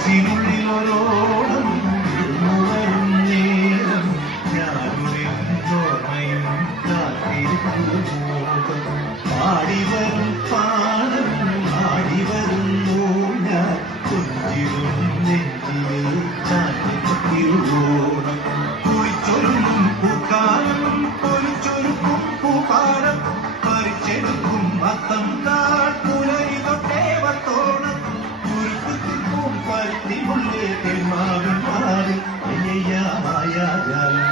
മനസ്സിനുള്ളിലൊരോളം വരും നേരം ഞാനൊരെന്നോർമ്മയും കാത്തിരിക്കുമോകം പാടിവരും പാടം ആടിവരുന്നു ഞാൻ കൊഞ്ചിലും നെഞ്ചില് ചാറ്റിരുവോണം കുളിച്ചൊരുങ്ങും പൂക്കാലം പൊലിച്ചൊരുക്കും പൂപ്പാടം പറിച്ചെടുക്കും അത്തം പുലരി തൊട്ടേവത്തോണം കുരുക്കുത്തിപ്പും പരുത്തിമുള്ളേ തെന്മാവിൻ മാറി മായാജാലം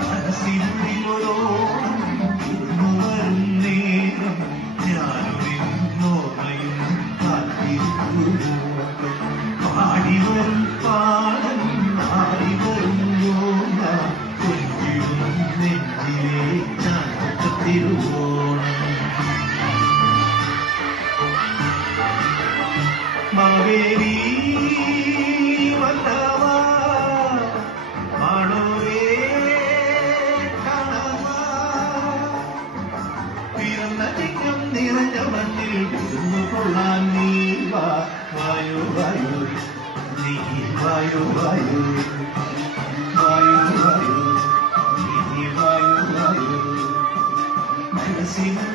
മനസ്സിനുള്ളിലൊരോളം വരും നേരം ഞാനൊരെന്നോർമ്മയും കാത്തിരിക്കുമോകം പാടിവരും പാടം ആടിവരും ഞാൻ കൊഞ്ചിടും നെഞ്ചിലെ ചാറ്റത്തിരുവോണം മാവേലി വല്ലവ മാണോരേ കാണവ പിറന്ന ചിക്കം നിറഞ്ഞ മണ്ണിൽ വിരുന്നു കൊള്ളാൻ നീ വായോ വായോ നീ വായോ വായോ വായോ വായോ നീ വായോ വായോ മനസ്സിന്